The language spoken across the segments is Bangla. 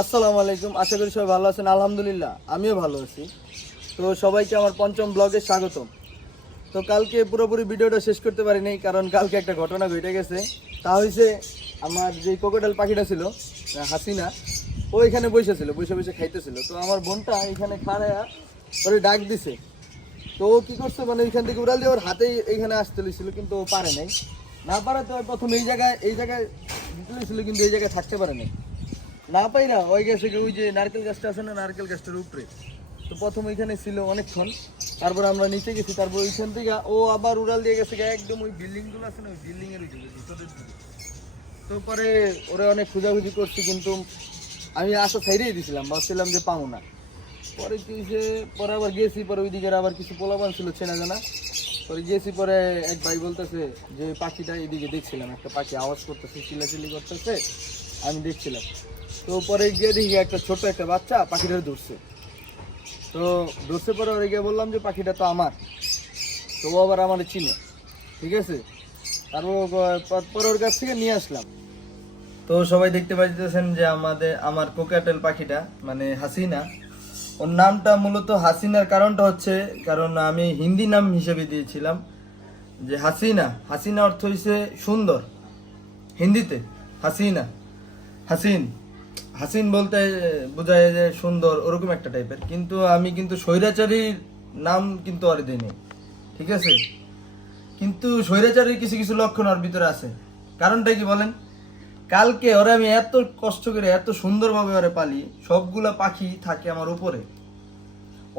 আসসালামু আলাইকুম, আশা করি সবাই ভালো আছেন। আলহামদুলিল্লাহ আমিও ভালো আছি। তো সবাইকে আমার পঞ্চম ব্লগে স্বাগতম। তো কালকে পুরোপুরি ভিডিওটা শেষ করতে পারি নাই, কারণ কালকে একটা ঘটনা ঘটে গেছে। তা হয়েছে, আমার যে কোকোডাইল পাখিটা ছিল হাসিনা, ও এখানে বসেছিল, বসে বসে খাইতেছিল। তো আমার বোনটা এখানে খাড়ায়া ওরে ডাক দিছে। তো ও কী করছে, মানে এইখান থেকে উড়াল দিয়ে ওর হাতেই এইখানে আসতে ছিল, কিন্তু ও পারে নাই। না পারাতে প্রথম এই জায়গায় দিতে ছিল, কিন্তু এই জায়গায় থাকতে পারে নাই। না পাই না, ওই গেছে ওই যে নারকেল গাছটা আছে না, নারকেল গাছটার উপরে। তো প্রথম ওইখানে ছিল অনেকক্ষণ, তারপর আমরা নিচে গেছি, তারপর ওইখান থেকে ও আবার উড়াল দিয়ে গেছে একদম ওই বিল্ডিংগুলো আছে না, ওই বিল্ডিংয়ের ভিতরের দিকে। তো পরে ওরা অনেক খোঁজাখুঁজি করছি, কিন্তু আমি আশা ছাইড়েই দিয়েছিলাম, ভাবছিলাম যে পাবো না। পরে কি যে পরে আবার গেছি, পরে ওই দিকের আবার কিছু পোলাপান ছিল চেনা জানা। পরে গেছি, পরে এক ভাই বলতেছে যে পাখিটা এদিকে দেখছিলাম, একটা পাখি আওয়াজ করতেছে, চিল্লাচিল্লি করতেছে, আমি দেখছিলাম। তো পরে গিয়ে দেখি একটা ছোট একটা বাচ্চা পাখিটা ধরছে। তো ধরছে পরে ওরে গিয়ে বললাম যে পাখিটা তো আমার। তো ও আবার আমার চিনে, ঠিক আছে। তারপর পরে ওর কাছ থেকে নিয়ে আসলাম। তো সবাই দেখতে পাইতেছেন যে আমার কোকাটেল পাখিটা মানে হাসিনা, ওর নামটা মূলত হাসিনার কারণটা হচ্ছে, কারণ আমি হিন্দি নাম হিসেবে দিয়েছিলাম যে হাসিনা। হাসিনা অর্থ হইছে সুন্দর, হিন্দিতে হাসিনা, হাসিন। হাসিন বলতে বোঝায় যে সুন্দর, ওরকম একটা টাইপের। কিন্তু আমি কিন্তু স্বৈরাচারীর নাম কিন্তু আর দিইনি, ঠিক আছে। কিন্তু স্বৈরাচারীর কিছু কিছু লক্ষণ ওর ভিতরে আছে। কারণটা কি বলেন? কালকে ওরা আমি এত কষ্ট করে এত সুন্দরভাবে ওরে পালি, সবগুলা পাখি থাকে আমার উপরে,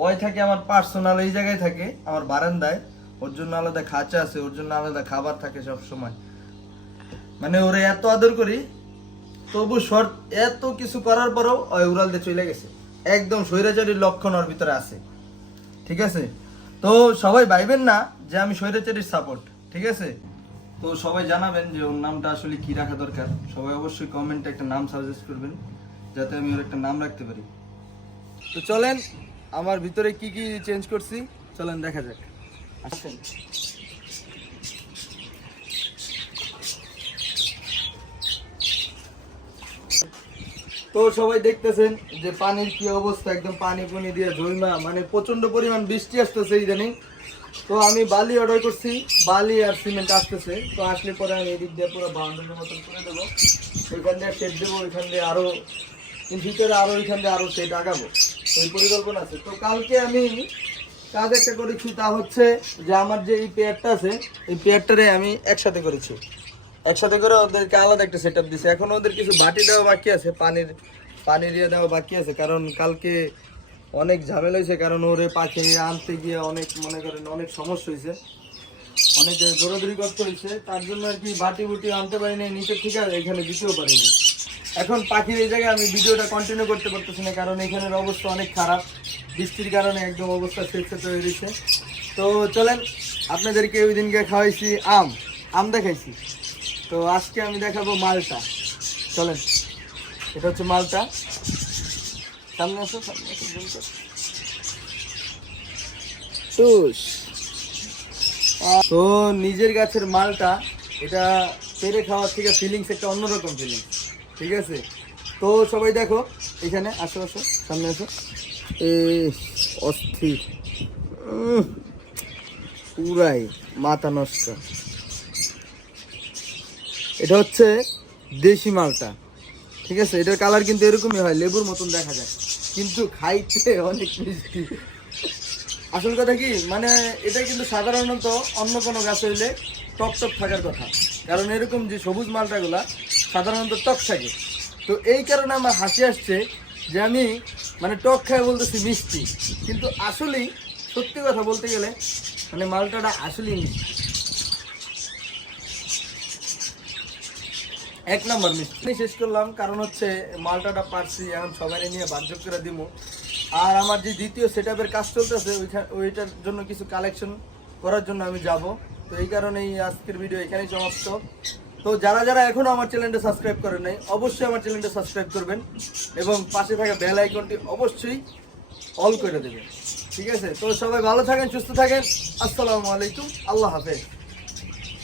ওই থাকে আমার পার্সোনাল, এই জায়গায় থাকে আমার বারান্দায়। ওর জন্য আলাদা খাঁচা আছে, ওর জন্য আলাদা খাবার থাকে সব সময়। মানে ওরে এত আদর করি, তবু শর্ট এত কিছু করার পরেও ওই উড়াল দিয়ে চলে গেছে। একদম স্বৈরাচারীর লক্ষণ ওর ভিতরে আছে, ঠিক আছে। তো সবাই ভাইবেন না যে আমি স্বৈরাচারীর সাপোর্ট, ঠিক আছে। তো সবাই জানাবেন যে ওর নামটা আসলে কি রাখা দরকার। সবাই অবশ্যই কমেন্টে একটা নাম সাজেস্ট করবেন, যাতে আমি ওর একটা নাম রাখতে পারি। তো চলেন আমার ভিতরে কি কি চেঞ্জ করছি, চলেন দেখা যাক, আসেন। তো সবাই দেখতেছেন যে পানির কি অবস্থা, একদম পানি পুনি দিয়ে ঝইমা, মানে প্রচন্ড পরিমাণ বৃষ্টি আসতেছে ইদানিং। তো আমি বালি অর্ডার করছি, বালি আর সিমেন্ট আসতেছে। তো আসলে পরে আমি এদিক দিয়ে পুরো বাউন্ডারির মতন করে দেবো, ওইখান দিয়ে শেড দেবো, ওইখান দিয়ে আরো ইন ফিউচারে আরো ওইখান দিয়ে আরো শেড আগাবো, ওই পরিকল্পনা আছে। তো কালকে আমি কাজ একটা করেছি, তা হচ্ছে যে আমার যে এই পেয়ারটা আছে, এই পেয়ারটারে আমি একসাথে করেছি। একসাথে করে ওদেরকে আলাদা একটা সেট আপ দিছে। এখন ওদের কিছু বাটি দেওয়া বাকি আছে, পানির ইয়ে দেওয়া বাকি আছে, কারণ কালকে অনেক ঝামেলা হয়েছে। কারণ ওরে পাখি আনতে গিয়ে অনেক, মনে করেন অনেক সমস্যা হয়েছে, অনেক দৌড়াদৌড়ি করতে হয়েছে। তার জন্য আর কি বাটি বুটি আনতে পারিনি নিচে, ঠিক আছে, এখানে দিতেও পারিনি। এখন পাখির এই জায়গায় আমি ভিডিওটা কন্টিনিউ করতে পারতেছি না, কারণ এখানের অবস্থা অনেক খারাপ, বৃষ্টির কারণে একদম অবস্থা শেষ হয়ে গেছে। তো চলেন আপনাদেরকে ওই দিনকে খাওয়াইছি আম দেখাইছি। তো আজকে আমি দেখাবো মালটা, চলেন। এটা হচ্ছে মালটা, সামনে আসো, তো নিজের গাছের মালটা, এটা পেরে খাওয়ার থেকে ফিলিংস একটা অন্যরকম ফিলিংস, ঠিক আছে। তো সবাই দেখো, এখানে আসো আসো, সামনে আসো। অস্থির, পুরাই মাথা নষ্ট। এটা হচ্ছে দেশি মালটা, ঠিক আছে। এটার কালার কিন্তু এরকমই হয়, লেবুর মতন দেখা যায়, কিন্তু খাইতে অনেক মিষ্টি। আসল কথা কি, মানে এটা কিন্তু সাধারণত অন্য কোনো গাছ হইলে টক টক থাকার কথা, কারণ এরকম যে সবুজ মালটাগুলা সাধারণত টক থাকে। তো এই কারণে আমার হাসি আসছে যে আমি মানে টক খাই বলতেছি মিষ্টি, কিন্তু আসলেই সত্যি কথা বলতে গেলে মানে মালটাটা আসলেই মিষ্টি, এক নম্বর মিষ্টি। শেষ করলাম, কারণ হচ্ছে মালটাটা পারছি, এখন সবাই নিয়ে বাধ্য করে দিব। আর আমার যে দ্বিতীয় সেট আপের কাজ চলতেছে, ওইটার জন্য কিছু কালেকশন করার জন্য আমি যাব। তো এই কারণেই আজকের ভিডিও এখানেই সমাপ্ত। তো যারা যারা এখনও আমার চ্যানেলটা সাবস্ক্রাইব করেন নাই, অবশ্যই আমার চ্যানেলটা সাবস্ক্রাইব করবেন এবং পাশে থাকা বেল আইকনটি অবশ্যই অল করে দেবেন, ঠিক আছে। তো সবাই ভালো থাকেন, সুস্থ থাকেন। আসসালামু আলাইকুম, আল্লাহ হাফেজ।